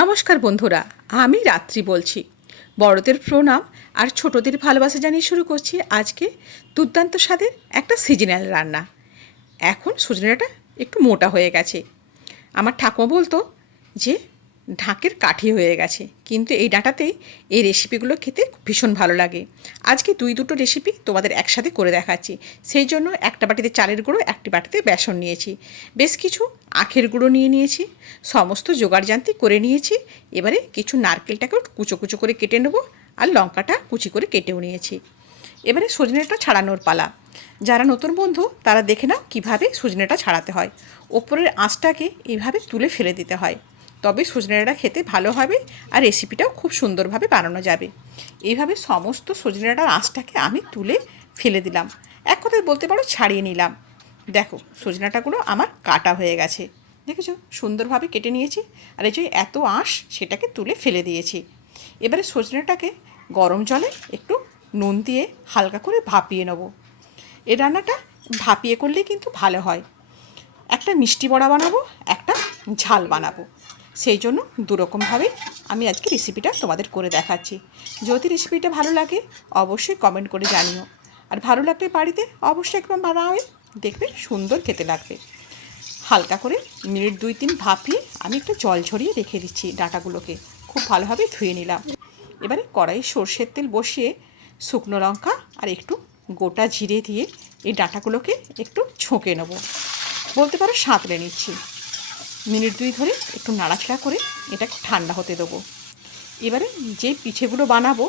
নমস্কার বন্ধুরা, আমি রাত্রি বলছি। বড়দের প্রণাম আর ছোটদের ভালোবাসা জানিয়ে শুরু করছি আজকে দুর্দান্ত স্বাদের একটা সিজনাল রান্না। এখন সজনেটা একটু মোটা হয়ে গেছে। আমার ঠাকুমা বলতো যে ঢাকের কাঠি হয়ে গেছে, কিন্তু এই ডাঁটাতেই এই রেসিপিগুলো খেতে ভীষণ ভালো লাগে। আজকে দুটো রেসিপি তোমাদের একসাথে করে দেখাচ্ছি। সেই জন্য একটা বাটিতে চালের গুঁড়ো, একটি বাটিতে বেসন নিয়েছি, বেশ কিছু আখের গুঁড়ো নিয়েছি, সমস্ত জোগাড়জান্তি করে নিয়েছি। এবারে কিছু নারকেলটাকেও কুচো কুচো করে কেটে নেবো, আর লঙ্কাটা কুচি করে কেটেও নিয়েছি। এবারে সজনেটা ছাড়ানোর পালা। যারা নতুন বন্ধু তারা দেখে নাও কীভাবে সজনেটা ছাড়াতে হয়। ওপরের আঁচটাকে এইভাবে তুলে ফেলে দিতে হয়, তবে সজনেটা খেতে ভালো হবে আর রেসিপিটাও খুব সুন্দরভাবে বানানো যাবে। এইভাবে সমস্ত সজনেটার আঁচটাকে আমি তুলে ফেলে দিলাম, এক কথায় বলতে পারো ছাড়িয়ে নিলাম। দেখো সজনেটাগুলো আমার কাটা হয়ে গেছে, দেখেছো সুন্দরভাবে কেটে নিয়েছি। আর এই যে এত আঁশ সেটাকে তুলে ফেলে দিয়েছি। এবারে সজনেটাকে গরম জলে একটু নুন দিয়ে হালকা করে ভাপিয়ে নেব। এই রান্নাটা ভাপিয়ে করলে কিন্তু ভালো হয়। একটা মিষ্টি বড়া বানাবো, একটা ঝাল বানাবো, সেই জন্য দুরকমভাবেই আমি আজকে রেসিপিটা তোমাদের করে দেখাচ্ছি। যদি রেসিপিটা ভালো লাগে অবশ্যই কমেন্ট করে জানিও, আর ভালো লাগলে বাড়িতে অবশ্যই একদম বানাবে, দেখবে সুন্দর খেতে লাগবে। হালকা করে মিনিট 2-3 ভাপিয়ে আমি একটু জল ঝরিয়ে রেখে দিচ্ছি। ডাঁটাগুলোকে খুব ভালোভাবে ধুয়ে নিলাম। এবারে কড়াই সর্ষের তেল বসিয়ে শুকনো লঙ্কা আর একটু গোটা জিরে দিয়ে এই ডাঁটাগুলোকে একটু ছোঁকে নেব, বলতে পারো সাঁতলে নিচ্ছি। মিনিট 2 ধরে একটু নাড়াচাড়া করে এটাকে ঠান্ডা হতে দেবো। এবারে যে পিঠেগুলো বানাবো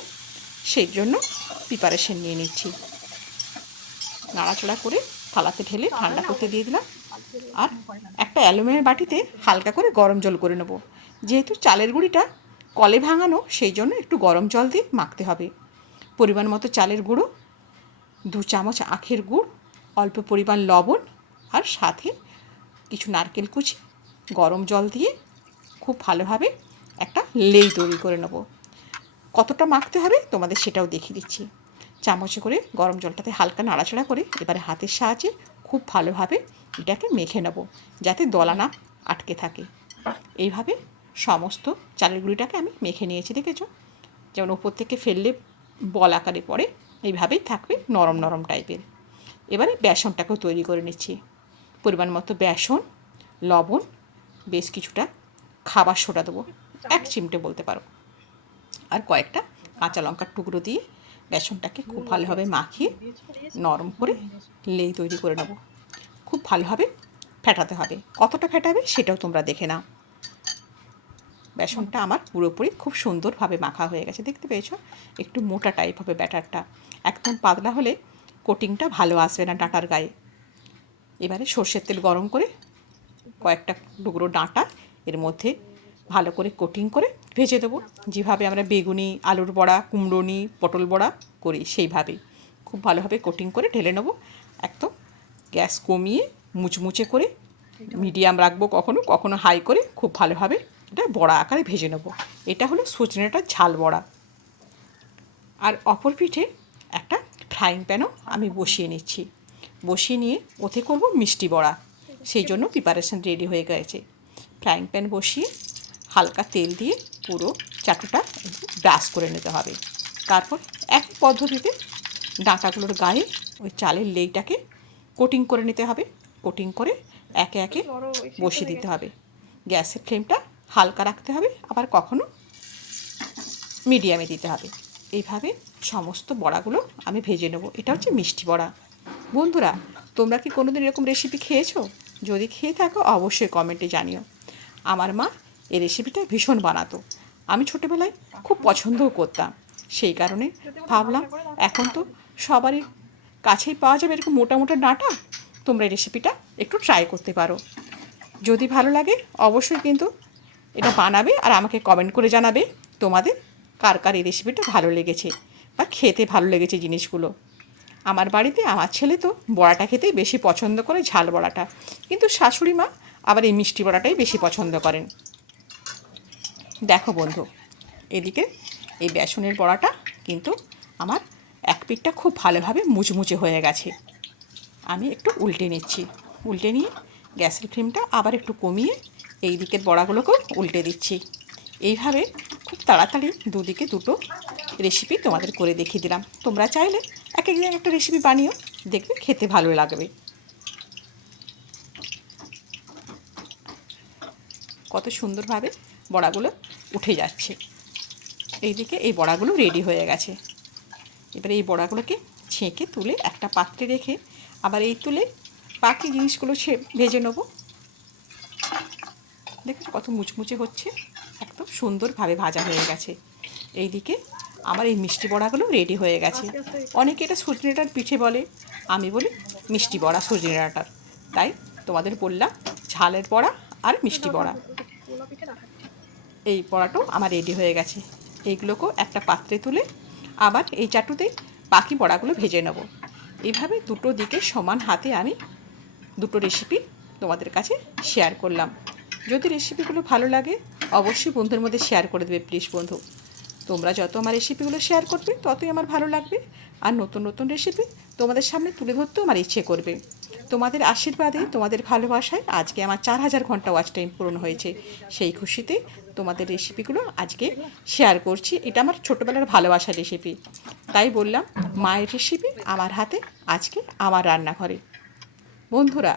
সেই জন্য প্রিপারেশন নিয়ে নিচ্ছি। নাড়াচাড়া করে থালাতে ঢেলে ঠান্ডা করতে দিয়ে দিলাম। আর একটা অ্যালুমিনিয়াম বাটিতে হালকা করে গরম জল করে নেব। যেহেতু চালের গুঁড়িটা কলে ভাঙানো, সেই জন্য একটু গরম জল দিয়ে মাখতে হবে। পরিমাণ মতো চালের গুঁড়ো, 2 চামচ আখের গুড়, অল্প পরিমাণ লবণ, আর সাথে কিছু নারকেল কুচি, গরম জল দিয়ে খুব ভালোভাবে একটা লেই তৈরি করে নেব। কতটা মাখতে হবে তোমাদের সেটাও দেখিয়ে দিচ্ছি। চামচে করে গরম জলটাতে হালকা নাড়াচাড়া করে এবারে হাতের সাহায্যে খুব ভালোভাবে এটাকে মেখে নেব, যাতে দলা না আটকে থাকে। এইভাবে সমস্ত চালের গুঁড়িটাকে আমি মেখে নিয়েছি, দেখেছো? যেমন ওপর থেকে ফেললে বল আকারে পড়ে, এইভাবেই থাকবে নরম নরম টাইপের। এবারে বেসনটাকেও তৈরি করে নিচ্ছি। পরিমাণ মতো বেসন, লবণ, বেশ কিছুটা খাবার সোডা দেবো, 1 চিমটে বলতে পারো, আর কয়েকটা কাঁচা লঙ্কার টুকরো দিয়ে বেসনটাকে খুব ভালোভাবে মাখিয়ে নরম করে লেই তৈরি করে নেব। খুব ভালোভাবে ফেটাতে হবে, কতটা ফেটাবে সেটাও তোমরা দেখে নাও। বেসনটা আমার পুরোপুরি খুব সুন্দরভাবে মাখা হয়ে গেছে, দেখতে পেয়েছো? একটু মোটা টাইপ হবে ব্যাটারটা, একদম পাতলা হলে কোটিংটা ভালো আসবে না ডাঁটার গায়ে। এবারে সর্ষের তেল গরম করে কয়েকটা টুকরো ডাঁটা এর মধ্যে ভালো করে কোটিং করে ভেজে দেবো, যেভাবে আমরা বেগুনি, আলুর বড়া, কুমড়োনি, পটল বড়া করি সেইভাবেই খুব ভালোভাবে কোটিং করে ঢেলে নেবো। একদম গ্যাস কমিয়ে মুচমুচে করে মিডিয়াম রাখবো, কখনো কখনো হাই করে খুব ভালোভাবে এটা বড়া আকারে ভেজে নেবো। এটা হলো সজনেটার ঝাল বড়া। আর অপর পিঠে একটা ফ্রাইং প্যানও আমি বসিয়ে নিচ্ছি। বসিয়ে নিয়ে ওতে করব মিষ্টি বড়া, সেই জন্য প্রিপারেশান রেডি হয়ে গেছে। ফ্রাইং প্যান বসিয়ে হালকা তেল দিয়ে পুরো চাটুটা ব্রাশ করে নিতে হবে। তারপর এক পদ্ধতিতে ডাঁটাগুলোর গায়ে ওই চালের লেইটাকে কোটিং করে নিতে হবে। কোটিং করে একে একে বসিয়ে দিতে হবে। গ্যাসের ফ্লেমটা হালকা রাখতে হবে, আবার কখনো মিডিয়ামে দিতে হবে। এইভাবে সমস্ত বড়াগুলো আমি ভেজে নেব। এটা হচ্ছে মিষ্টি বড়া। বন্ধুরা, তোমরা কি কোনোদিন এরকম রেসিপি খেয়েছো? যদি খেয়ে থাকো অবশ্যই কমেন্টে জানিও। আমার মা এই রেসিপিটা ভীষণ বানাতো, আমি ছোটোবেলায় খুব পছন্দও করতাম। সেই কারণে ভাবলাম এখন তো সবারই কাছেই পাওয়া যাবে এরকম মোটা মোটা ডাঁটা, তোমরা এই রেসিপিটা একটু ট্রাই করতে পারো। যদি ভালো লাগে অবশ্যই কিন্তু এটা বানাবে, আর আমাকে কমেন্ট করে জানাবে তোমাদের কার কার এই রেসিপিটা ভালো লেগেছে বা খেতে ভালো লেগেছে জিনিসগুলো। আমার বাড়িতে আমার ছেলে তো বড়াটা খেতেই বেশি পছন্দ করে, ঝাল বড়াটা, কিন্তু শাশুড়ি মা আবার এই মিষ্টি বড়াটাই বেশি পছন্দ করেন। দেখো বন্ধু, এদিকে এই বেসনের বড়াটা কিন্তু আমার এক পিঠটা খুব ভালোভাবে মুচমুচে হয়ে গেছে। আমি একটু উল্টে নিচ্ছি, উল্টে নিয়ে গ্যাসের ফ্লেমটা আবার একটু কমিয়ে এই দিকের বড়াগুলোকেও উল্টে দিচ্ছি। এইভাবে খুব তাড়াতাড়ি দুদিকে দুটো রেসিপি তোমাদের করে দেখিয়ে দিলাম। তোমরা চাইলে এক একদিন একটা রেসিপি বানিও, দেখবে খেতে ভালো লাগবে। কত সুন্দরভাবে বড়াগুলো উঠে যাচ্ছে। এইদিকে এই বড়াগুলো রেডি হয়ে গেছে। এবারে এই বড়াগুলোকে ছেঁকে তুলে একটা পাত্রে রেখে আবার এই তুলে বাকি জিনিসগুলো ভেজে নেবো। দেখো কত মুচমুচে হচ্ছে, একদম সুন্দরভাবে ভাজা হয়ে গেছে। এইদিকে আমার এই মিষ্টি বড়াগুলো রেডি হয়ে গেছে। অনেকে এটা সজনে ডাঁটার পিঠে বলে, আমি বলি মিষ্টি বড়া সজনে ডাঁটার। তাই তোমাদের বললাম ঝালের বড়া আর মিষ্টি বড়া। এই বড়াটাও আমার রেডি হয়ে গেছে। এইগুলোকেও একটা পাত্রে তুলে আবার এই চাটুতেই বাকি বড়াগুলো ভেজে নেব। এইভাবে দুটো দিকে সমান হাতে আমি দুটো রেসিপি তোমাদের কাছে শেয়ার করলাম। যদি রেসিপিগুলো ভালো লাগে অবশ্যই বন্ধুর মধ্যে শেয়ার করে দেবে প্লিজ বন্ধু। তোমরা যত আমার রেসিপিগুলো শেয়ার করবে ততই আমার ভালো লাগবে, আর নতুন নতুন রেসিপি তোমাদের সামনে তুলে ধরতেও আমার ইচ্ছে করবে। তোমাদের আশীর্বাদে, তোমাদের ভালোবাসায় আজকে আমার 4000 ঘন্টা ওয়াচ টাইম পূরণ হয়েছে। সেই খুশিতে তোমাদের রেসিপিগুলো আজকে শেয়ার করছি। এটা আমার ছোটোবেলার ভালোবাসার রেসিপি, তাই বললাম মায়ের রেসিপি আমার হাতে আজকে আমার রান্নাঘরে। বন্ধুরা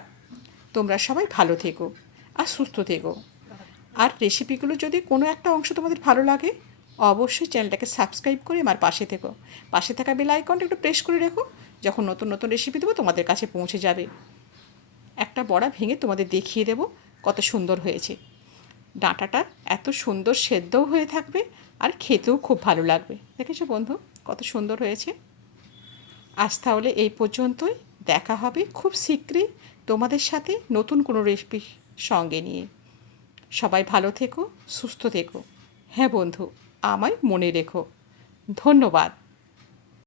তোমরা সবাই ভালো থেকো আর সুস্থ থেকো। আর রেসিপিগুলো যদি কোনো একটা অংশ তোমাদের ভালো লাগে অবশ্যই চ্যানেলটাকে সাবস্ক্রাইব করে আমার পাশে থেকো। পাশে থাকা বেল আইকনটা একটু প্রেস করে রেখো, যখন নতুন নতুন রেসিপি দেবো তোমাদের কাছে পৌঁছে যাবে। একটা বড়া ভেঙে তোমাদের দেখিয়ে দেবো কত সুন্দর হয়েছে। ডাঁটাটা এত সুন্দর সেদ্ধও হয়ে থাকবে আর খেতেও খুব ভালো লাগবে। দেখেছো বন্ধু কত সুন্দর হয়েছে। আজ তাহলে এই পর্যন্তই, দেখা হবে খুব শীঘ্রই তোমাদের সাথে নতুন কোনো রেসিপি সঙ্গে নিয়ে। সবাই ভালো থেকো, সুস্থ থেকো। হ্যাঁ বন্ধু, আমায় মনে রেখো। ধন্যবাদ।